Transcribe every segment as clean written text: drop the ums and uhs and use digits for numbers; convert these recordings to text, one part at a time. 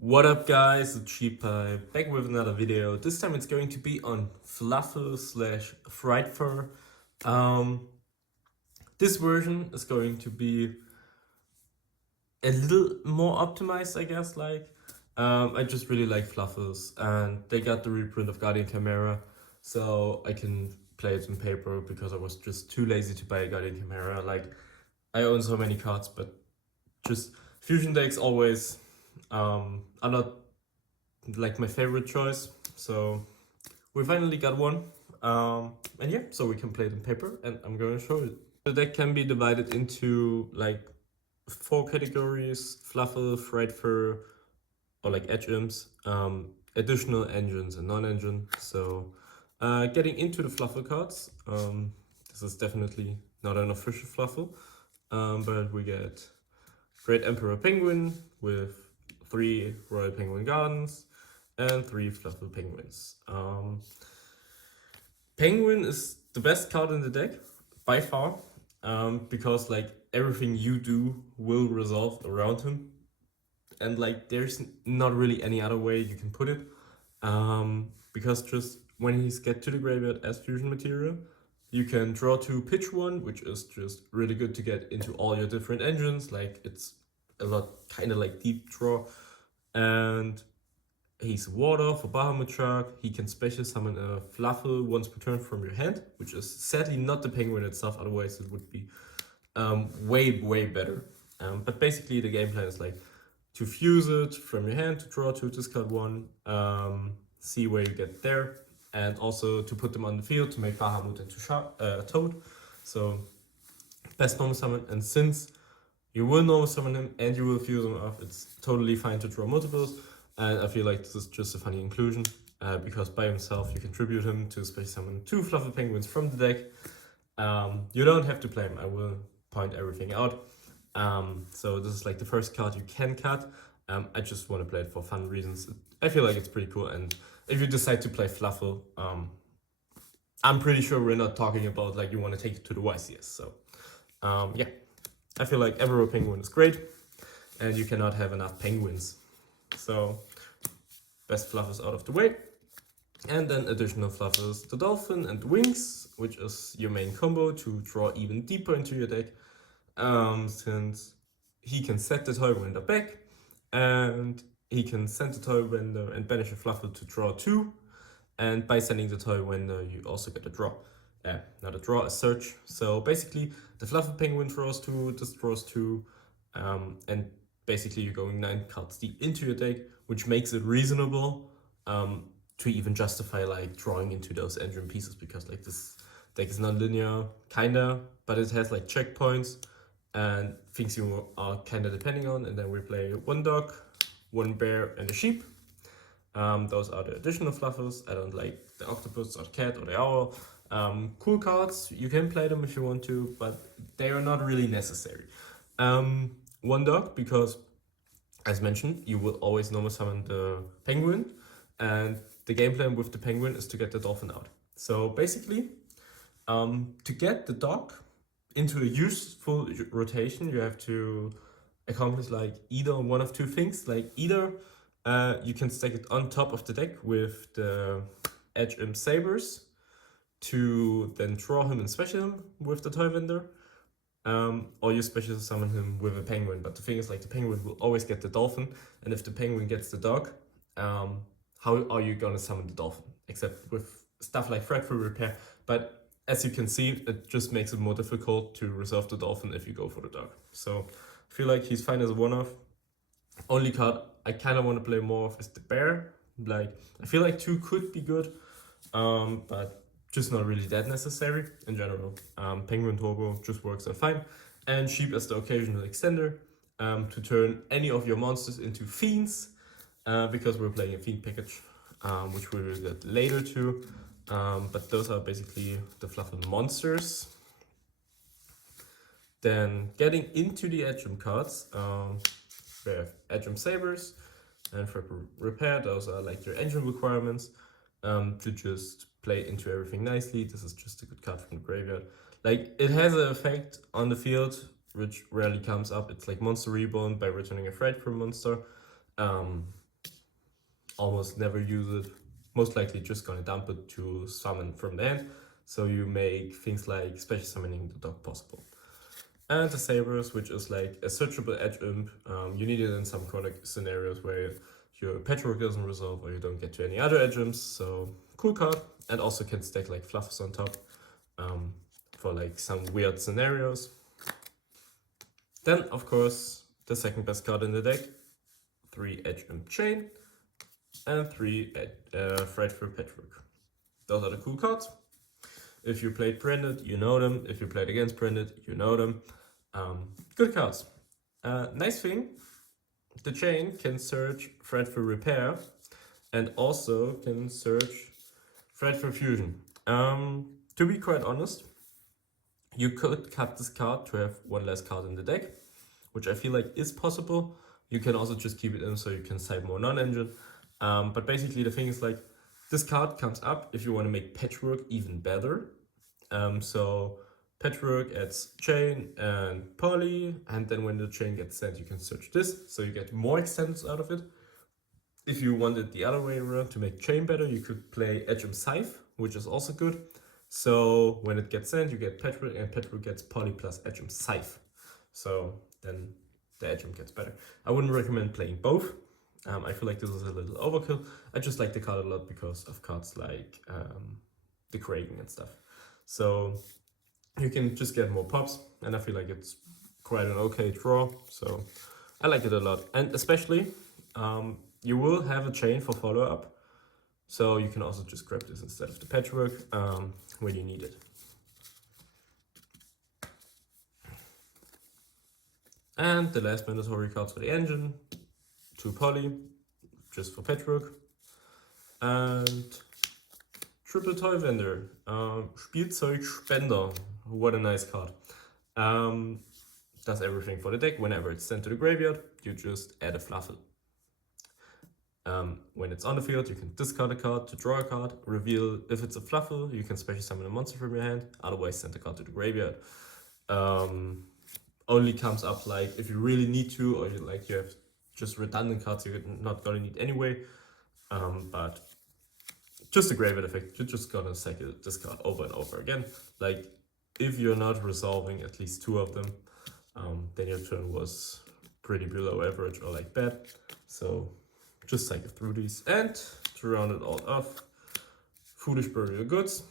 What up guys, it's Cheap Pie, back with another video. This time it's going to be on Fluffal slash Frightfur. This version is going to be a little more optimized, I guess. I just really like Fluffals, and they got the reprint of Guardian Chimera, so I can play it in paper because I was just too lazy to buy a Guardian Chimera. I own so many cards, but just fusion decks always are not like my favorite choice. So we finally got one. And yeah, so we can play it in paper, and I'm going to show it. The deck can be divided into like 4 categories: Fluffal, Frightfur, or like edge imps, additional engines and non-engine. So getting into the Fluffal cards, this is definitely not an official Fluffal, but we get Great Emperor Penguin with 3 Royal Penguin Gardens and 3 Fluffal Penguins. Penguin is the best card in the deck by far, because like everything you do will resolve around him, and like there's not really any other way you can put it, because just when he's get to the graveyard as fusion material, you can draw 2 pitch 1, which is just really good to get into all your different engines. Like it's a lot kind of like deep draw, and he's water for Bahamut Shark. He can special summon a Fluffal once per turn from your hand, which is sadly not the penguin itself, otherwise it would be way better. But basically the game plan is like to fuse it from your hand, to draw 2, discard 1, see where you get there, and also to put them on the field to make Bahamut into Toad. So best normal summon, and since you will normal summon him and you will fuse him off, it's totally fine to draw multiples. And I feel like this is just a funny inclusion, because by himself you can tribute him to special summon 2 Fluffal Penguins from the deck. You don't have to play him, I will point everything out. So this is like the first card you can cut. I just want to play it for fun reasons. I feel like it's pretty cool, and if you decide to play Fluffal, I'm pretty sure we're not talking about like you want to take it to the YCS. So yeah, I feel like every penguin is great, and you cannot have enough penguins. So best Fluffals out of the way, and then additional Fluffals, the Dolphin and the Wings, which is your main combo to draw even deeper into your deck, since he can set the toy vendor back, and he can send the toy vendor and banish a Fluffal to draw 2, and by sending the toy vendor you also get a draw. Not a draw, a search. So basically the Fluffal Penguin draws 2, this draws 2, and basically you're going 9 cards deep into your deck, which makes it reasonable to even justify like drawing into those engine pieces, because like this deck is non-linear, kinda, but it has like checkpoints and things you are kinda depending on. And then we play 1 dog, 1 bear, and a sheep. Those are the additional Fluffals. I don't like the octopus or the cat or the owl. Cool cards, you can play them if you want to, but they are not really necessary. 1 dog, because as mentioned, you will always normal summon the penguin, and the game plan with the penguin is to get the dolphin out. So basically, to get the dog into a useful rotation, you have to accomplish like either one of 2 things. Like either you can stack it on top of the deck with the Edge Imp Sabers to then draw him and special him with the toy vendor, or you special summon him with a penguin. But the thing is, like, the penguin will always get the dolphin, and if the penguin gets the dog, how are you gonna summon the dolphin? Except with stuff like Frightful Repair. But as you can see, it just makes it more difficult to resolve the dolphin if you go for the dog. So I feel like he's fine as a one-off. Only card I kind of want to play more of is the bear. Like, I feel like 2 could be good, but just not really that necessary in general. Penguin Turbo just works out fine. And sheep as the occasional extender, to turn any of your monsters into fiends, because we're playing a fiend package, which we will get later too. But those are basically the Fluffal monsters. Then getting into the Edge Imp cards, we have Edge Imp Sabers and for Repair. Those are like your engine requirements, to just play into everything nicely. This is just a good card from the graveyard. Like, it has an effect on the field, which rarely comes up. It's like Monster Reborn by returning a Frightful monster. almost never use it. Most likely just gonna dump it to summon from the end. So you make things like special summoning the dog possible. And the Sabers, which is like a searchable edge imp. You need it in some chronic scenarios where your patchwork doesn't resolve or you don't get to any other edge imps. So cool card, and also can stack like Fluffs on top for like some weird scenarios. Then of course the second best card in the deck, 3 edge imp chain and 3 frightful patchwork. Those are the cool cards. If you played branded, you know them. If you played against branded, you know them. Good cards. Nice thing, the chain can search Frightful Repair and also can search Frightful Fusion. To be quite honest, you could cut this card to have one less card in the deck, which I feel like is possible. You can also just keep it in so you can side more non-engine. But basically the thing is like, this card comes up if you want to make Patchwork even better. So Patchwork adds chain and poly, and then when the chain gets sent, you can search this, so you get more extents out of it. If you wanted the other way around to make chain better, you could play Edge and Scythe, which is also good. So when it gets sent, you get Patchwork, and Patchwork gets poly plus Edge and Scythe. So then the Edge gets better. I wouldn't recommend playing both. I feel like this is a little overkill. I just like the card a lot because of cards like the Kraken and stuff. So you can just get more pops, and I feel like it's quite an okay draw. So I like it a lot, and especially you will have a chain for follow-up. So you can also just grab this instead of the Patchwork when you need it. And the last mandatory cards for the engine, 2 poly, just for Patchwork. And Triple Toy Vendor, Spielzeugspender, what a nice card. Does everything for the deck. Whenever it's sent to the graveyard, you just add a Fluffal. When it's on the field, you can discard a card to draw a card, reveal if it's a Fluffal, you can special summon a monster from your hand, otherwise send the card to the graveyard. Only comes up like if you really need to, or you have just redundant cards you're not gonna need anyway. But just a graveyard effect, you're just gonna cycle this card over and over again. Like if you're not resolving at least 2 of them, then your turn was pretty below average or like bad. So just cycle through these. And to round it all off, Foolish Burial Goods,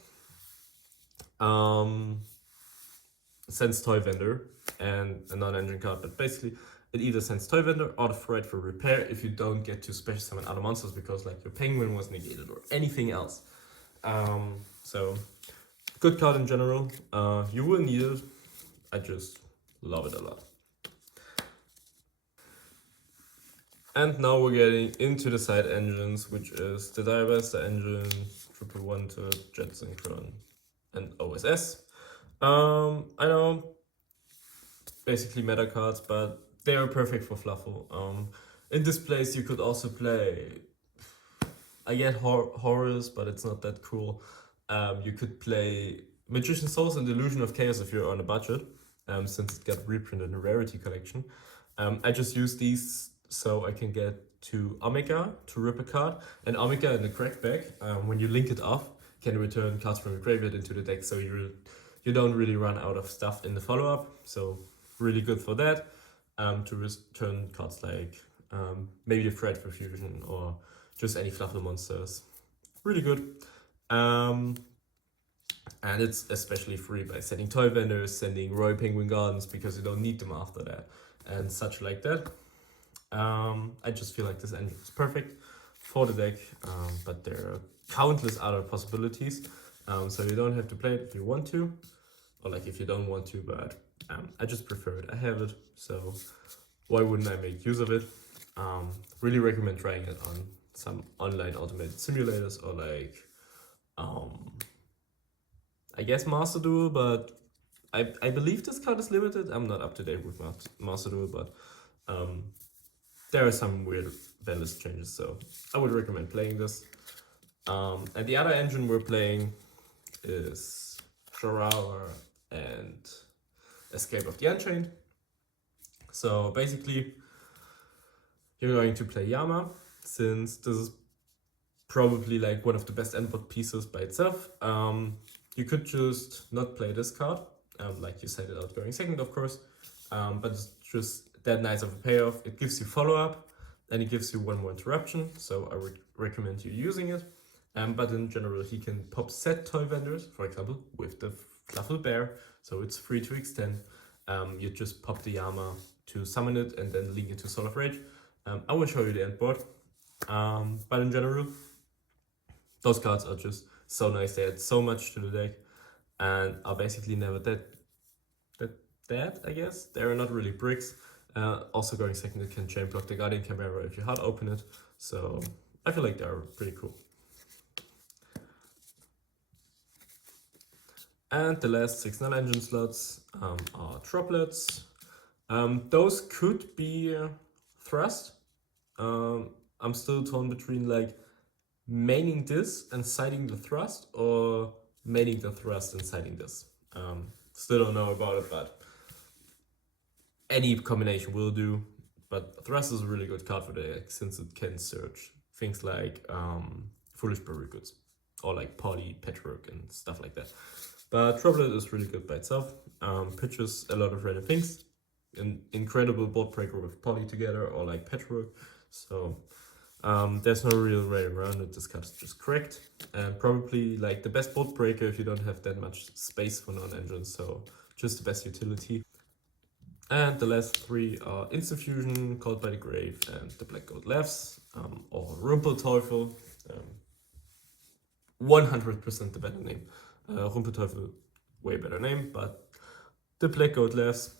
sends Toy Vendor and a non-engine card, but basically it either sends Toy Vendor or the Frightful Repair if you don't get to special summon other monsters because like your Penguin was negated or anything else. So good card in general. You will need it. I just love it a lot. And now we're getting into the side engines, which is the Diabellstar engine, Triple Wanted, Jet Synchron, and OSS. I know, basically meta cards, but they are perfect for Fluffal. In this place, you could also play. I get Horus, but it's not that cool. You could play Magician's Souls and Illusion of Chaos if you're on a budget, since it got reprinted in the Rarity collection. I just use these so I can get to Omega to rip a card, and Omega in the crackback, when you link it off, can return cards from the graveyard into the deck, so you don't really run out of stuff in the follow-up. So really good for that. To return cards like maybe the Frightful Fusion or just any Fluffal monsters. Really good. And it's especially free by sending Toy Vendors, sending Royal Penguin Gardens, because you don't need them after that, and such like that. I just feel like this engine is perfect for the deck, but there are countless other possibilities. So you don't have to play it if you want to, or like if you don't want to, but I just prefer it. I have it, so why wouldn't I make use of it? Really recommend trying it on some online automated simulators, or like I guess Master Duel, but I believe this card is limited. I'm not up to date with Master Duel, but there are some weird bandlist changes, so I would recommend playing this. And the other engine we're playing is Sharawa and Escape of the Unchained. So basically, you're going to play Yama, since this is probably like one of the best endboard pieces by itself. You could just not play this card, like you said it out going second, of course, but it's just that nice of a payoff. It gives you follow-up, and it gives you one more interruption, so I would recommend you using it. But in general, he can pop set toy vendors, for example, with the Fluffal bear, so it's free to extend. You just pop the Yama to summon it and then link it to Soul of Rage. I will show you the end board, but in general, those cards are just so nice. They add so much to the deck and are basically never dead, I guess. They're not really bricks. Also going second, it can chain block the Guardian Chimera if you hard open it. So I feel like they're pretty cool. And the last 6 non-engine slots are droplets. Those could be thrust. I'm still torn between like maining this and siding the thrust, or maining the thrust and siding this. Still don't know about it, but any combination will do. But thrust is a really good card for the deck since it can search things like Foolish Brewery Goods or like Poly, Patchwork and stuff like that. But Droplet is really good by itself. Pitches a lot of random things. An incredible board breaker with Poly together or like Patchwork. So there's no real way around it. This card is just correct. And probably like the best board breaker if you don't have that much space for non-engines. So just the best utility. And the last 3 are Instant Fusion, Called by the Grave, and the Black Gold Laughs, or Rumpelteufel. 100% the better name. Rumpelteufel, way better name, but the Black Gold Laughs.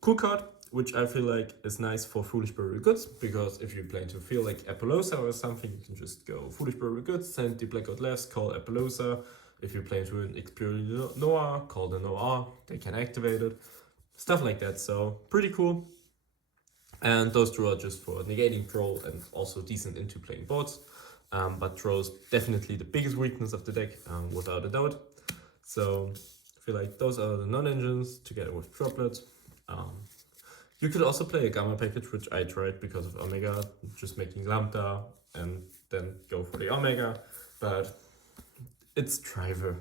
Cool card, which I feel like is nice for Foolish Brewery Goods, because if you plan to feel like Appaloosa or something, you can just go Foolish Brewery Goods, send the Black Gold Laughs, call Appaloosa. If you play to an Experience Noir, call the Noir, they can activate it. Stuff like that, so pretty cool. And those two are just for negating troll and also decent into playing boards. But troll is definitely the biggest weakness of the deck, without a doubt. So I feel like those are the non-engines together with droplets. You could also play a Gamma package, which I tried because of Omega, just making Lambda and then go for the Omega. But it's Driver.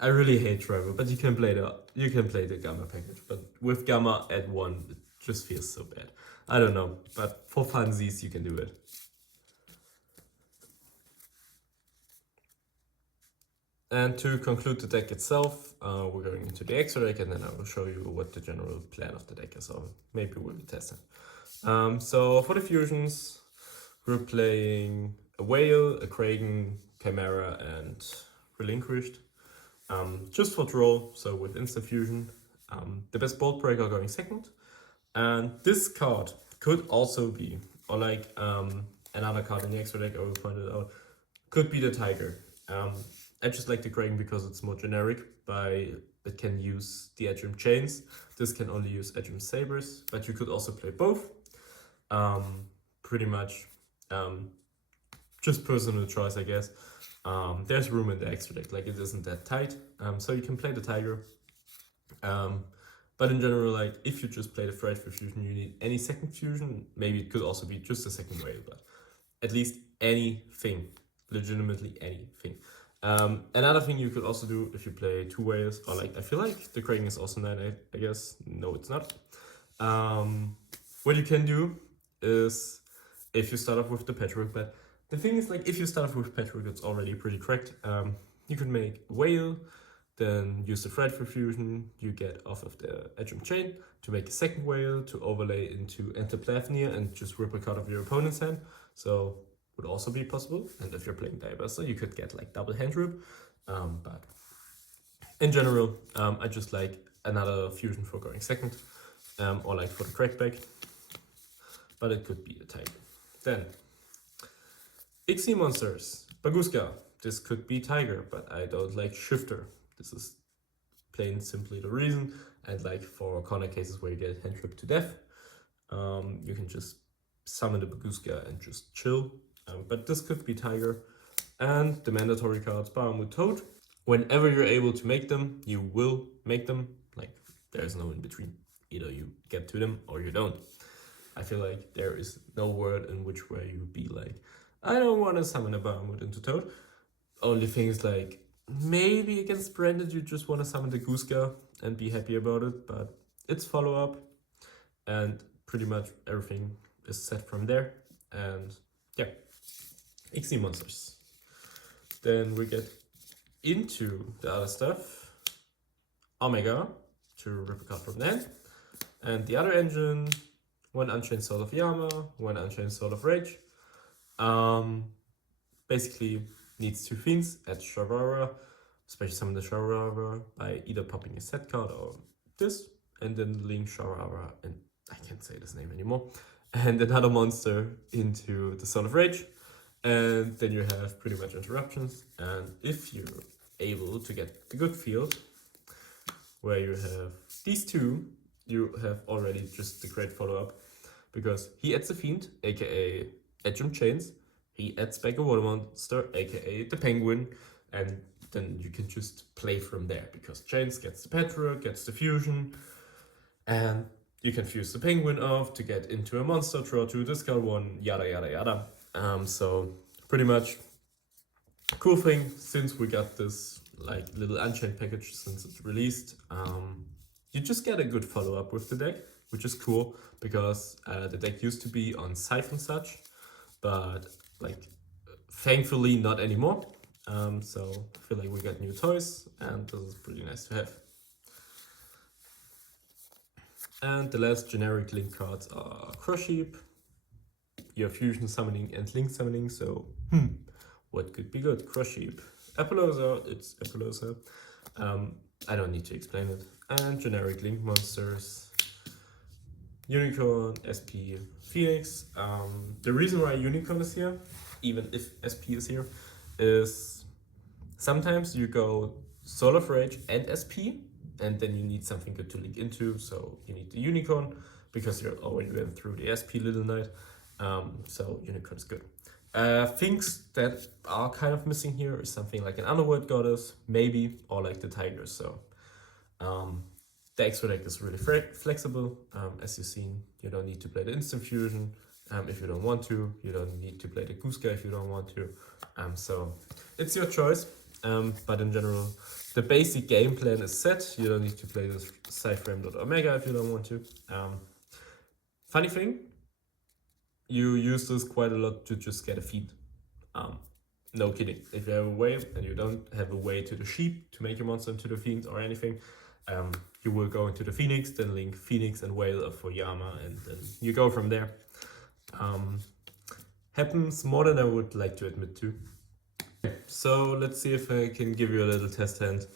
I really hate Driver, but you can play the Gamma package. But with Gamma at 1, it just feels so bad. I don't know, but for funsies you can do it. And to conclude the deck itself, we're going into the extra deck, and then I will show you what the general plan of the deck is, or maybe we'll test it. So for the fusions, we're playing a Whale, a Kraken, Chimera, and Relinquished. Just for draw, so with instant fusion. The best board breaker going second. And this card could also be, or like another card in the extra deck, I will point it out, could be the Tiger. I just like the Kraken because it's more generic, it can use the Edgem Chains. This can only use Edgem Sabers, but you could also play both. Pretty much just personal choice, I guess. There's room in the extra deck, like it isn't that tight, so you can play the Tiger. But in general, like if you just play the Frightful Fusion, you need any second fusion. Maybe it could also be just a second whale, but at least anything, legitimately anything. Another thing you could also do if you play 2 whales, or like I feel like the Kraken is also 9/8, I guess. No, it's not. What you can do is if you start off with the Patchwork, but the thing is, like, if you start off with Patchwork, it's already pretty correct. You could make a Whale, then use the Frightful Fusion you get off of the Edgem Chain to make a second Whale, to overlay into Entoplavnia and just rip a card of your opponent's hand. So would also be possible. And if you're playing Diabellstar, you could get like double hand rip. But in general, I just like another fusion for going second, or like for the crackback. But it could be a Tiger. Then XC monsters, Baguska. This could be Tiger, but I don't like Shifter. This is plain simply the reason. And like for corner cases where you get hand trip to death, you can just summon the Baguska and just chill. But this could be Tiger. And the mandatory cards, Bahamut Toad. Whenever you're able to make them, you will make them. Like, there's no in between. Either you get to them or you don't. I feel like there is no word in which way you would be like, I don't want to summon a Bahamut into Toad. Only thing is like, maybe against Branded you just want to summon the Goose Girl and be happy about it, but it's follow-up, and pretty much everything is set from there. And yeah, XC monsters. Then we get into the other stuff. Omega, to rip a card from there. And the other engine, one Unchained Soul of Yama, one Unchained Soul of Rage. Basically needs 2 fiends at Sharara, special summon the Sharara by either popping a set card or this, and then link Sharara, and I can't say this name anymore, and another monster into the Soul of Rage, and then you have pretty much interruptions. And if you're able to get the good field, where you have these 2, you have already just the great follow-up, because he adds a fiend, aka Edgem Chains, he adds back a water monster, aka the penguin, and then you can just play from there, because Chains gets the Petra, gets the fusion, and you can fuse the penguin off to get into a monster, draw 2, discard 1, yada yada yada. So pretty much cool thing, since we got this like little Unchained package since it's released, you just get a good follow-up with the deck, which is cool, because the deck used to be on Scythe and such, but like thankfully not anymore. So I feel like we got new toys, and this is pretty nice to have. And the last generic link cards are Crush Heap, your fusion summoning and link summoning, so what could be good? Crush Heap. Apollosa, it's Apollosa. I don't need to explain it. And generic link monsters, Unicorn, SP, Phoenix. The reason why Unicorn is here, even if SP is here, is sometimes you go Soul of Rage and SP, and then you need something good to link into, so you need the Unicorn, because you're already went through the SP Little Knight, so Unicorn is good. Things that are kind of missing here is something like an Underworld Goddess, maybe, or like the Tigers, so the extra deck is really flexible. As you've seen, you don't need to play the Instant Fusion if you don't want to. You don't need to play the Goose Guy if you don't want to. So it's your choice. But in general, the basic game plan is set. You don't need to play this Cyframe.Omega if you don't want to. Funny thing, you use this quite a lot to just get a feed. No kidding. If you have a way and you don't have a way to the sheep to make your monster into the fiend or anything, you will go into the Phoenix, then link Phoenix and Whale for Yama, and then you go from there. Happens more than I would like to admit to. So let's see if I can give you a little test hand,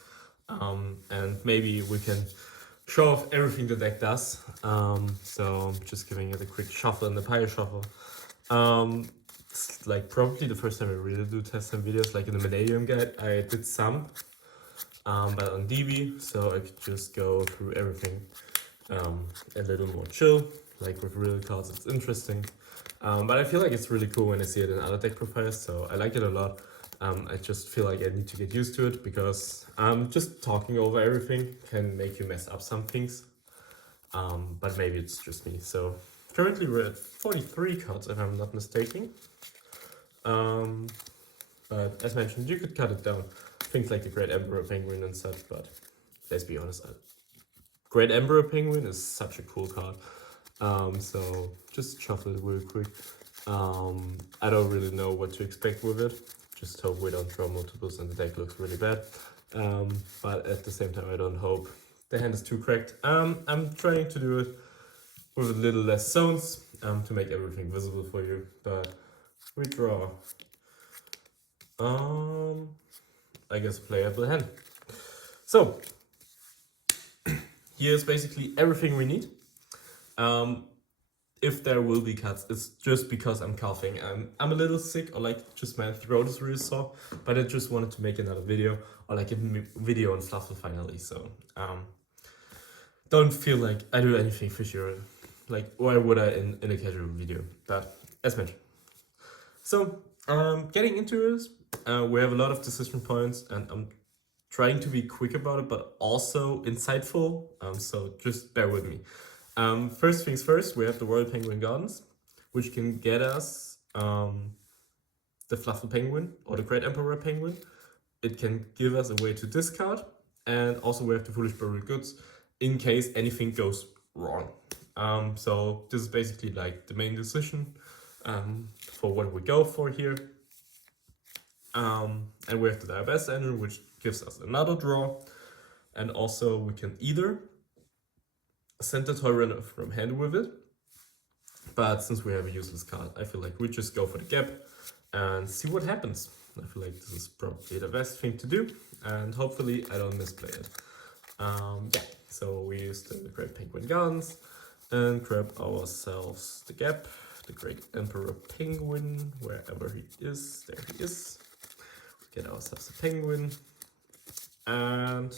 and maybe we can show off everything the deck does. So just giving it a quick shuffle in the Pyre Shuffle. It's like probably the first time I really do test hand videos. Like in the Millennium Guide, I did some, but on DB, so I could just go through everything a little more chill, like with real cards. It's interesting, but I feel like it's really cool when I see it in other deck profiles, so I like it a lot. I just feel like I need to get used to it, because just talking over everything can make you mess up some things, but maybe it's just me. So currently we're at 43 cards if I'm not mistaken, but as mentioned, you could cut it down. Things like the Great Emperor Penguin and such, but let's be honest, Great Emperor Penguin is such a cool card. So just shuffle it real quick. I don't really know what to expect with it. Just hope we don't draw multiples and the deck looks really bad. But at the same time, I don't hope the hand is too cracked. I'm trying to do it with a little less zones to make everything visible for you. But we draw. I guess playable hand. So here's basically everything we need. If there will be cuts, it's just because I'm coughing. I'm a little sick, or like just my throat is really sore, but I just wanted to make another video, or like a video on Fluffal finally. So don't feel like I do anything fishy, like why would I in a casual video? But as mentioned. So getting into this, we have a lot of decision points, and I'm trying to be quick about it, but also insightful. So just bear with me. First things first, we have the Royal Penguin Gardens, which can get us the Fluffal Penguin or the Great Emperor Penguin, it can give us a way to discard, and also we have the Foolish Burial Goods in case anything goes wrong. So this is basically like the main decision for what we go for here. And we have the Diabellstar engine, which gives us another draw, and also we can either send the toy runner from hand with it, but since we have a useless card, I feel like we just go for the gap and see what happens. I feel like this is probably the best thing to do, and hopefully I don't misplay it. Yeah, so we use the Great Penguin Guns and grab ourselves the gap, the Great Emperor Penguin, wherever he is. There he is. Get ourselves a penguin, and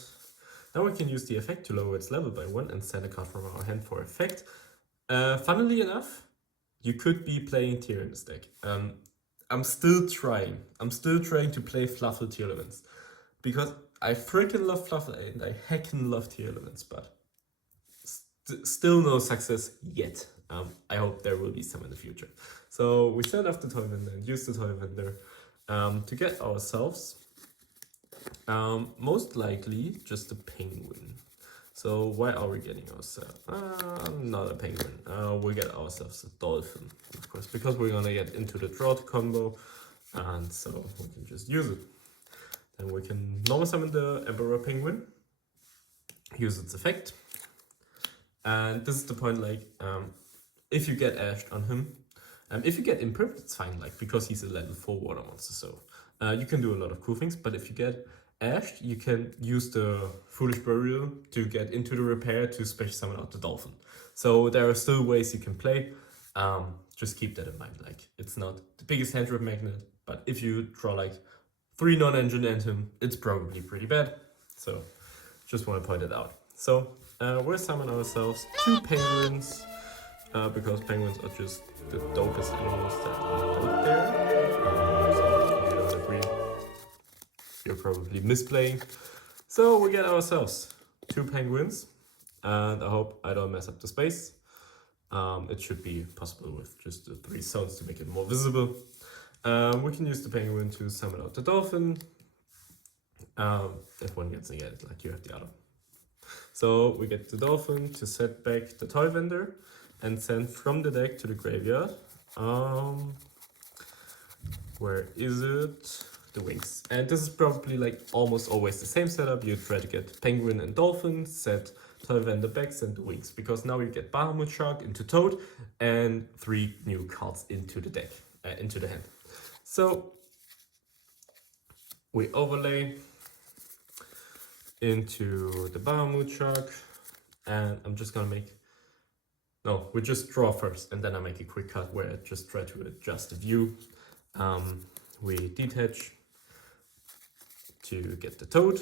now we can use the effect to lower its level by 1 and send a card from our hand for effect. Funnily enough, you could be playing tier in this deck. I'm still trying to play Fluffal tier elements, because I freaking love Fluffal and I heckin' love tier elements, but still no success yet. I hope there will be some in the future. So we send off the toy vendor and use the toy vendor to get ourselves most likely just a penguin. So why are we getting ourselves not a penguin? We get ourselves a dolphin, of course, because we're gonna get into the drought combo, and so we can just use it. Then we can normal summon the Emperor Penguin, use its effect, and this is the point, like if you get ashed on him, if you get imperfect, it's fine, like because he's a level 4 water monster, so you can do a lot of cool things. But if you get ashed, you can use the Foolish Burial to get into the repair to special summon out the dolphin. So there are still ways you can play. Just keep that in mind. Like, it's not the biggest hand trap magnet, but if you draw like 3 non-engine and him, it's probably pretty bad. So just want to point it out. So we'll summon ourselves 2 penguins, because penguins are just the dopest animals that are out there. So if you don't agree, you're probably misplaying. So we get ourselves 2 penguins, and I hope I don't mess up the space. It should be possible with just the 3 zones to make it more visible. We can use the penguin to summon out the dolphin. If one gets negated, like you have the other. So we get the dolphin to set back the toy vendor and send from the deck to the graveyard. Where is it? The wings. And this is probably like almost always the same setup. You try to get penguin and dolphin, set toy vendor back, send the wings, because now you get Bahamut Shark into Toad and 3 new cards into the deck, into the hand. So we overlay into the Bahamut Shark, and I'm just gonna make, no, we just draw first, and then I make a quick cut where I just try to adjust the view. We detach to get the Toad.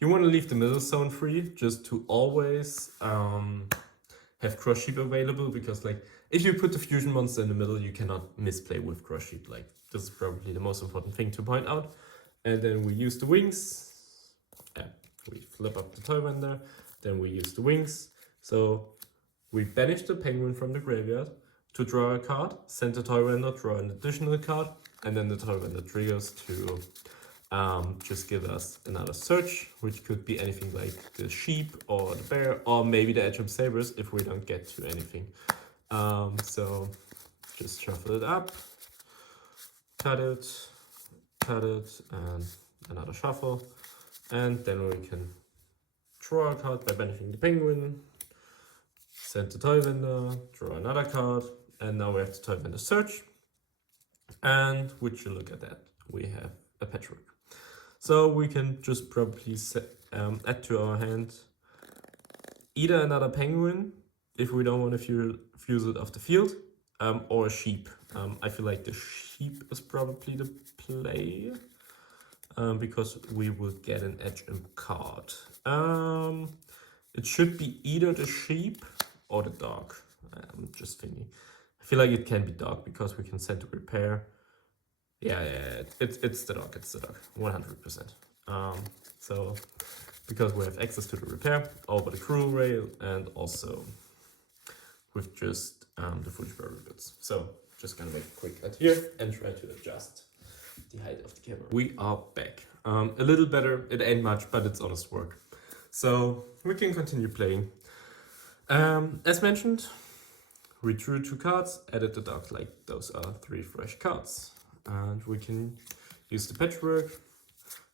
You want to leave the middle zone free, just to always have Crush Sheep available, because like if you put the fusion monster in the middle, you cannot misplay with Crush Sheep. Like, this is probably the most important thing to point out. And then we use the wings. We flip up the toy vendor, then we use the wings. So we banish the penguin from the graveyard to draw a card, send the toy vendor, draw an additional card, and then the toy vendor triggers to just give us another search, which could be anything like the sheep or the bear, or maybe the Edge of Sabers if we don't get to anything. So just shuffle it up, cut it, and another shuffle. And then we can draw a card by banishing the penguin, send the toy vendor, draw another card, and now we have the toy vendor search. And would you look at that, we have a patchwork. So we can just probably add to our hand either another penguin, if we don't want to fuse it off the field, or a sheep. I feel like the sheep is probably the play, because we will get an edge imp card. It should be either the sheep or the dog. I'm just thinking. I feel like it can be dog, because we can send to repair. Yeah, it's the dog, 100%. So, because we have access to the repair over the cruel rail, and also with just the foolish bits. So just gonna make a quick cut here and try to adjust the height of the camera. We are back. A little better, it ain't much, but it's honest work. So we can continue playing. As mentioned, we drew 2 cards, added the dog, like those are 3 fresh cards. And we can use the patchwork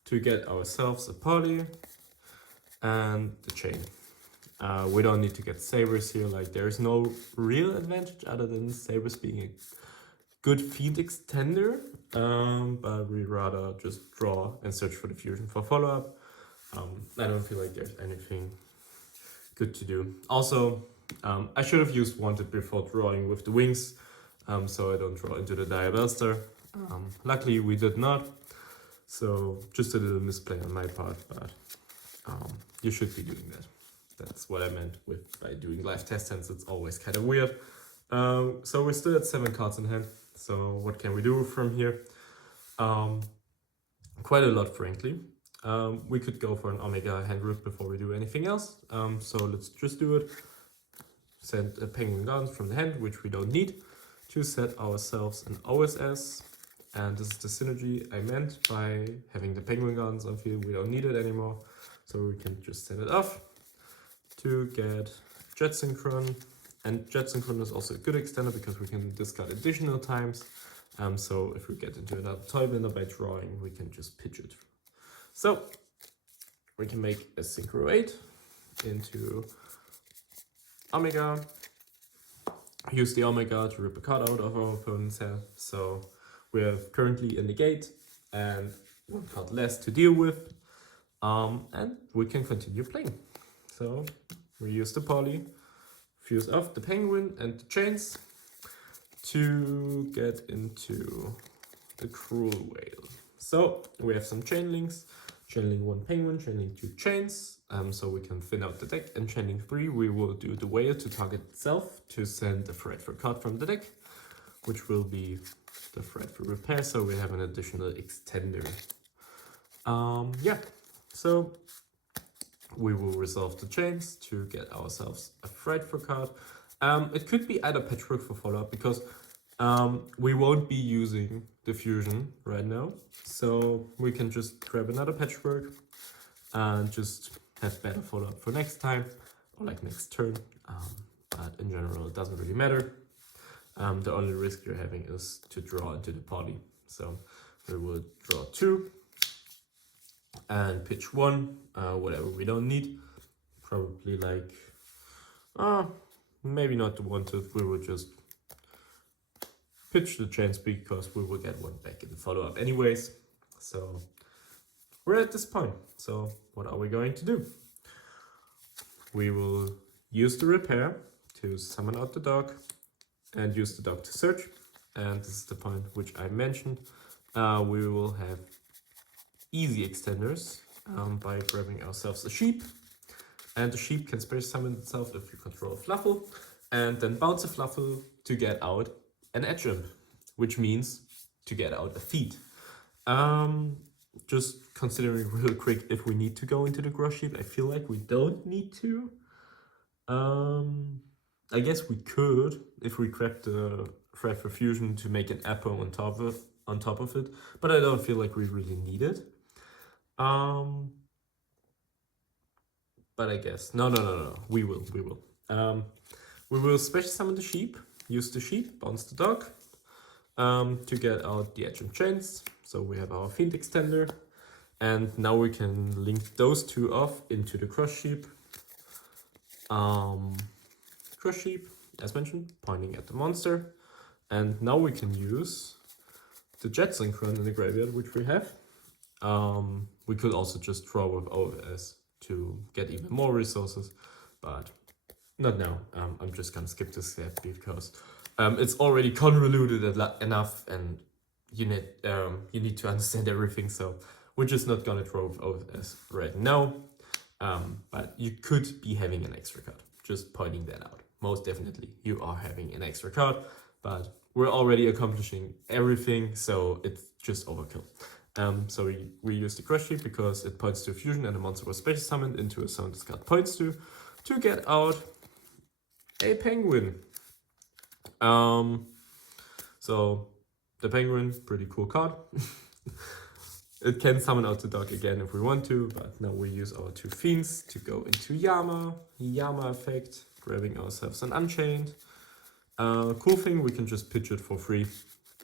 to get ourselves a poly and the chain. We don't need to get sabers here, like there's no real advantage other than sabers being a good field extender, but we rather just draw and search for the fusion for follow-up. I don't feel like there's anything good to do. Also, I should have used Wanted before drawing with the wings, so I don't draw into the Diabellstar. Luckily we did not, so just a little misplay on my part, but you should be doing that. That's what I meant with by doing live test hands. It's always kind of weird. So we're still at 7 cards in hand. So what can we do from here? Quite a lot, frankly. We could go for an Omega hand root before we do anything else. So let's just do it. Send a Penguin Guns from the hand, which we don't need, to set ourselves an OSS. And this is the synergy I meant by having the Penguin Guns on field. We don't need it anymore. So we can just send it off to get Jet Synchron. And Jet Synchron is also a good extender because we can discard additional times. So if we get into another toy binder by drawing, we can just pitch it. So we can make a Synchro 8 into Omega. Use the Omega to rip a card out of our opponent's hand. So we have currently a negate and 1 card less to deal with. And we can continue playing. So we use the poly, fuse off the penguin and the chains to get into the cruel whale. So we have some chain links, chain link 1 penguin, chain link 2 chains, so we can thin out the deck. And chain link 3 we will do the whale to target itself to send a threat for card from the deck, which will be the threat for repair, so we have an additional extender. Yeah, so we will resolve the chains to get ourselves a frightful card. It could be either patchwork for follow-up because we won't be using the fusion right now. So we can just grab another patchwork and just have better follow-up for next time or like next turn. But in general, it doesn't really matter. The only risk you're having is to draw into the poly. So we will draw 2. And pitch 1, whatever we don't need. Probably like, maybe not the Wanted, we will just pitch the chains because we will get 1 back in the follow-up anyways. So we're at this point. So what are we going to do? We will use the repair to summon out the dog and use the dog to search. And this is the point which I mentioned. We will have easy extenders by grabbing ourselves a sheep, and the sheep can space summon itself if you control a Fluffal, and then bounce a Fluffal to get out an edge jump, which means to get out a feed. Just considering real quick if we need to go into the gross sheep. I feel like we don't need to. I guess we could if we grab the threat for fusion to make an Apo on top of it, but I don't feel like we really need it. But I guess no, we will. We will special summon the sheep, use the sheep, bounce the dog, to get out the edge and chains. So we have our fiend extender, and now we can link those 2 off into the cross sheep. Cross sheep, as mentioned, pointing at the monster, and now we can use the Jet Synchron in the graveyard, which we have. We could also just draw with OS to get even more resources, but not now. I'm just gonna skip this step because it's already convoluted enough, and you need to understand everything. So we're just not gonna draw with OS right now. But you could be having an extra card. Just pointing that out. Most definitely, you are having an extra card, but we're already accomplishing everything, so it's just overkill. So we use the crush sheep because it points to a fusion and a monster was special summoned into a sound this card points to get out a penguin. So the penguin, pretty cool card. It can summon out the dog again if we want to, but now we use our 2 fiends to go into Yama effect, grabbing ourselves an Unchained. Cool thing, we can just pitch it for free,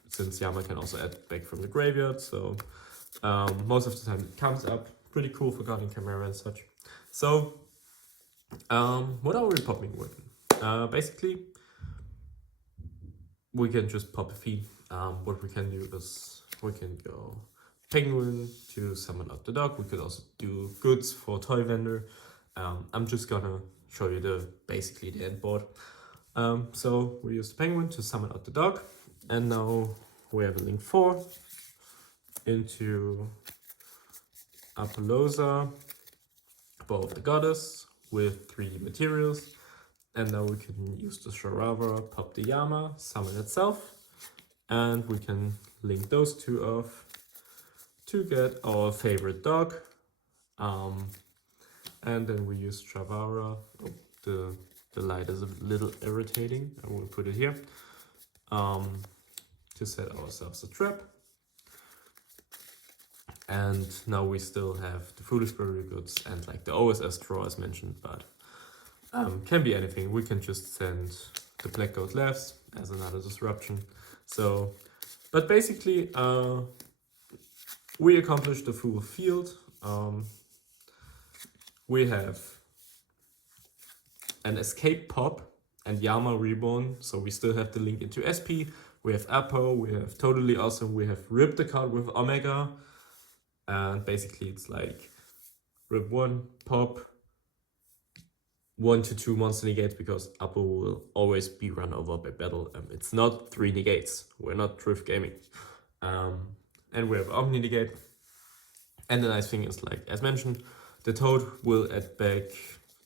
since Yama can also add back from the graveyard, so most of the time it comes up. Pretty cool for guarding Chimera and such. So, what are we popping with? Basically, we can just pop a fiend. What we can do is we can go penguin to summon out the dog. We could also do goods for toy vendor. I'm just gonna show you basically the end board. So we use the penguin to summon out the dog, and now we have a link 4 into Apollosa, Bow of the Goddess, with 3 materials, and now we can use the Sharava, pop the Yama, summon itself, and we can link those 2 off to get our favorite dog. And then we use Shavara. Oh, the light is a little irritating. I will put it here. To set ourselves a trap. And now we still have the Foolish Burial Goods and like the OSS draw as mentioned, but can be anything. We can just send the Black Goat Laughs as another disruption. So, but basically, we accomplished the full field. We have an Escape Pop and Yama Reborn, so we still have the link into SP. We have Apo, we have Totally Awesome, we have Rip the card with Omega, and basically it's like Rip 1, Pop, 1 to 2 monster negates, because Apo will always be run over by battle. It's not 3 negates, we're not Drift Gaming. And we have Omni Negate. And the nice thing is, like, as mentioned, the Toad will add back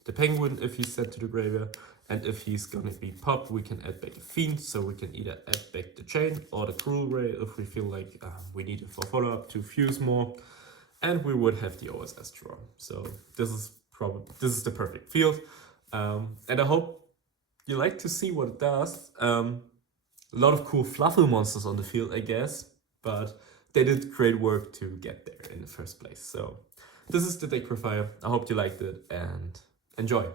the Penguin if he's sent to the graveyard. And if he's gonna be popped, we can add back a Fiend. So we can either add back the Chain or the Cruel Ray if we feel like we need it for follow-up to fuse more. And we would have the OSS draw. So this is the perfect field. And I hope you like to see what it does. A lot of cool Fluffal monsters on the field, I guess. But they did great work to get there in the first place. So this is the deck profile. I hope you liked it and enjoy.